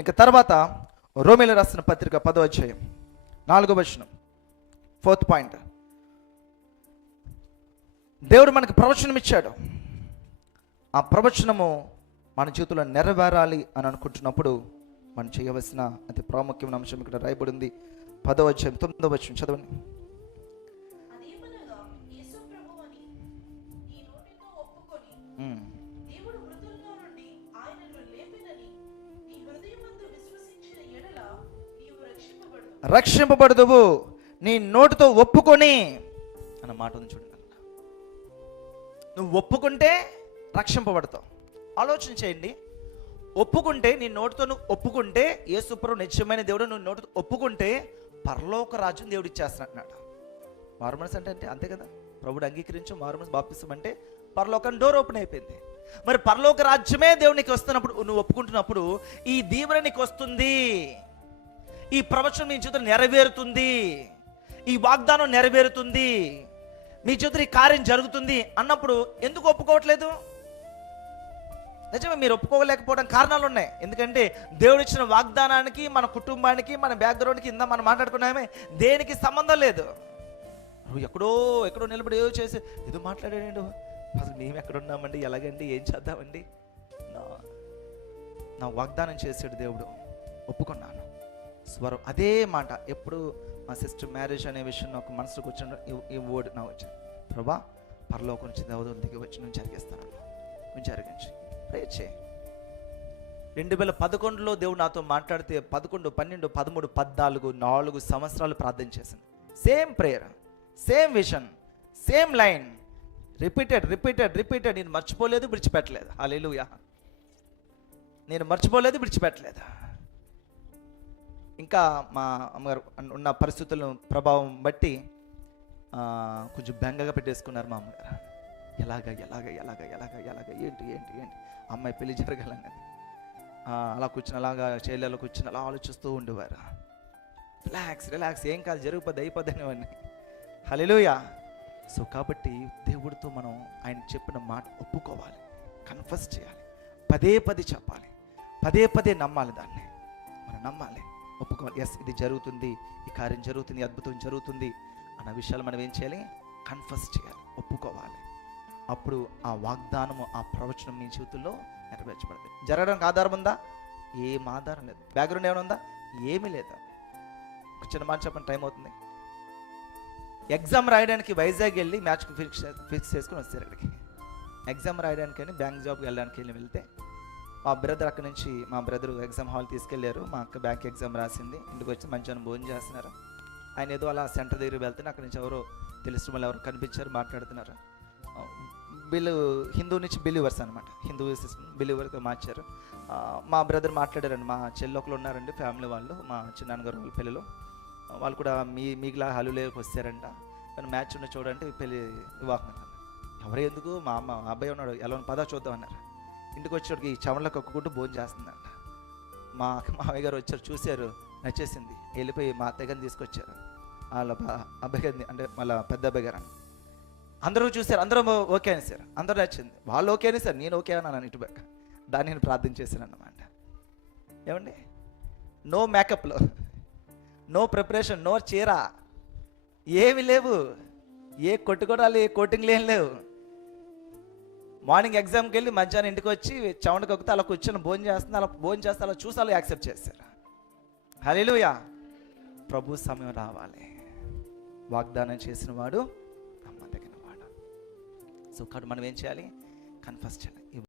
ఇంకా తర్వాత రోమిల రాసిన పత్రిక పదో అధ్యాయం నాలుగో వచనం ఫోర్త్ పాయింట్. దేవుడు మనకు ప్రవచనం ఇచ్చాడు. ఆ ప్రవచనము మన జీవితంలో నెరవేరాలి అని అనుకుంటున్నప్పుడు మనం చేయవలసిన అతి ప్రాముఖ్యమైన అంశం ఇక్కడ రాయబడి ఉంది అధ్యాయం తొమ్మిదో వచనం చదవండి. రక్షింపబడదువు. నీ నోటితో ఒప్పుకొని అన్న మాట ఉంది చూడండి. నువ్వు ఒప్పుకుంటే రక్షింపబడతావు. ఆలోచన చేయండి. ఒప్పుకుంటే నీ నోటితో నువ్వు ఒప్పుకుంటే యేసుప్రభు నిత్యమైన దేవుడు నువ్వు నోటితో ఒప్పుకుంటే పరలోక రాజ్యం దేవుడు ఇచ్చేస్తానంటున్నాడు మారు మనసు అంటే అంటే అంతే కదా? ప్రభుడు అంగీకరించు మారుమనసు బాప్తిసం అంటే పరలోకం డోర్ ఓపెన్ అయిపోయింది. మరి పరలోక రాజ్యమే దేవునికి వస్తున్నప్పుడు నువ్వు ఒప్పుకుంటున్నప్పుడు ఈ దీవెన నీకు వస్తుంది. ఈ ప్రవచనం మీ జీవితం నెరవేరుతుంది. ఈ వాగ్దానం నెరవేరుతుంది. మీ జీవితం ఈ కార్యం జరుగుతుంది అన్నప్పుడు ఎందుకు ఒప్పుకోవట్లేదు? నిజమే మీరు ఒప్పుకోలేకపోవడం కారణాలు ఉన్నాయి ఎందుకంటే దేవుడు ఇచ్చిన వాగ్దానానికి మన కుటుంబానికి మన బ్యాక్గ్రౌండ్కి ఇందా మనం మాట్లాడుకున్నామే దేనికి సంబంధం లేదు. నువ్వు ఎక్కడో ఎక్కడో నిలబడి ఏదో చేసి ఏదో మాట్లాడాడు అసలు మేము ఎక్కడున్నామండి? ఎలాగండి? ఏం చేద్దామండి? నా నా వాగ్దానం చేసాడు దేవుడు. ఒప్పుకున్నాను. స్వరం. అదే మాట. ఎప్పుడు మా సిస్టర్ మ్యారేజ్ అనే విషయం నాకు మనసుకు వచ్చిన ఈ- వర్డ్ నా వచ్చింది. ప్రభా పరలోకం నుంచి దేవుడు దిగి వచ్చి నేను జరిగిస్తాను నేను జరిగించి. ప్రే చే రెండు వేల పదకొండులో దేవుడు నాతో మాట్లాడితే పదకొండు పన్నెండు పదమూడు పద్నాలుగు నాలుగు సంవత్సరాలు ప్రార్థన చేసింది same prayer same vision same line repeated repeated repeated నేను మర్చిపోలేదు విడిచిపెట్టలేదు. హాలేలుయా నేను మర్చిపోలేదు విడిచిపెట్టలేదు. ఇంకా మా అమ్మగారు ఉన్న పరిస్థితుల ప్రభావం బట్టి కొంచెం బెంగగా పెట్టేసుకున్నారు మా అమ్మగారు. ఎలాగ ఎలాగ ఎలాగ ఎలాగ ఎలాగ ఏంటి ఏంటి ఏంటి? అమ్మాయి పెళ్ళి జరగాలని అలా కూర్చుని అలాగా చేయాలో కూర్చుని అలా ఆలోచిస్తూ ఉండేవారు. రిలాక్స్ రిలాక్స్ ఏం కాదు జరిగిపోద్ది అయిపోద్ది అనేవాడిని. హలోయా సో కాబట్టి దేవుడితో మనం ఆయన చెప్పిన మాట ఒప్పుకోవాలి. కన్ఫర్స్ చేయాలి. పదే పదే చెప్పాలి. పదే పదే నమ్మాలి దాన్ని. మనం నమ్మాలి. ఒప్పుకోవాలి. ఎస్ ఇది జరుగుతుంది. ఈ కార్యం జరుగుతుంది. అద్భుతం జరుగుతుంది. అన్న విషయాలు మనం ఏం చేయాలి? కన్ఫర్స్ చేయాలి. ఒప్పుకోవాలి. అప్పుడు ఆ వాగ్దానము ఆ ప్రవచనం మీ జీవితంలో నెరవేర్చబడుతుంది జరగడానికి ఆధారం ఉందా? ఏం ఆధారం లేదు. బ్యాక్గ్రౌండ్ ఏమైనా ఉందా? ఏమీ లేదు. ఒక చిన్న మాట చెప్పండి. టైం అవుతుంది. ఎగ్జామ్ రాయడానికి వైజాగ్ వెళ్ళి మ్యాచ్కి ఫిక్స్ ఫిక్స్ చేసుకుని వచ్చారు ఇక్కడికి. ఎగ్జామ్ రాయడానికి బ్యాంక్ జాబ్కి వెళ్ళడానికి వెళ్ళి వెళ్తే మా బ్రదర్ అక్కడ నుంచి మా బ్రదర్ ఎగ్జామ్ హాల్ తీసుకెళ్ళారు. మా అక్క బ్యాంక్ ఎగ్జామ్ రాసింది. ఇంటికి వచ్చి మంచిగా భోజనం చేస్తున్నారు. ఆయన ఏదో అలా సెంటర్ దగ్గర వెళ్తే అక్కడ నుంచి ఎవరో తెలిసిన వాళ్ళు ఎవరు కనిపించారు మాట్లాడుతున్నారు. బిల్లు హిందూ నుంచి బిలీవర్స్ అనమాట హిందూ బిలీవర్గా మార్చారు. మా బ్రదర్ మాట్లాడారండి. మా చెల్లొకలు ఉన్నారండి ఫ్యామిలీ వాళ్ళు మా చిన్నాన్నగారు వాళ్ళ పెళ్ళిలో. వాళ్ళు కూడా మీ మీకులా హలులేకి వచ్చారంట కానీ మ్యాచ్ ఉన్న చూడండి పెళ్ళి వివాహం ఎవరు ఎందుకు? మా అమ్మ అబ్బాయి ఉన్నాడు. ఎలా పదా చూద్దాం అన్నారు. ఇంటికి వచ్చేటికి చెమళ్ళకి కక్కుకుంటూ భోజనం చేస్తుందంట. మా మామయ్య గారు వచ్చారు చూశారు నచ్చేసింది. వెళ్ళిపోయి మా అత్తయ్య గారిని తీసుకొచ్చారు. వాళ్ళ అబ్బాయి గారిని అంటే మళ్ళీ పెద్ద అబ్బాయి గారు అందరూ చూశారు అందరూ ఓకే అని సార్. అందరూ నచ్చింది. వాళ్ళు ఓకే అని సార్ నేను ఓకే అన్నాను ఇటు బ్యాక్ దాన్ని నేను ప్రార్థన చేశాను అన్నమాట ఏమండి? నో మేకప్లో నో ప్రిపరేషన్ నో చీర. ఏమి లేవు. ఏ కొట్టుకోవడాలు ఏ కోటింగ్లు ఏం లేవు. మార్నింగ్ ఎగ్జామ్కి వెళ్ళి మధ్యాహ్నం ఇంటికి వచ్చి చవంట కక్కుతే అలా కూర్చొని భోజనం చేస్తుంది అలా భోజనం చేస్తే అలా చూసి అలా యాక్సెప్ట్ చేశారు. హలోయా ప్రభు సమయం రావాలి. వాగ్దానం చేసిన వాడు నమ్మదగిన వాడు సో కాబట్టి మనం ఏం చేయాలి? కన్ఫర్స్ చేయాలి.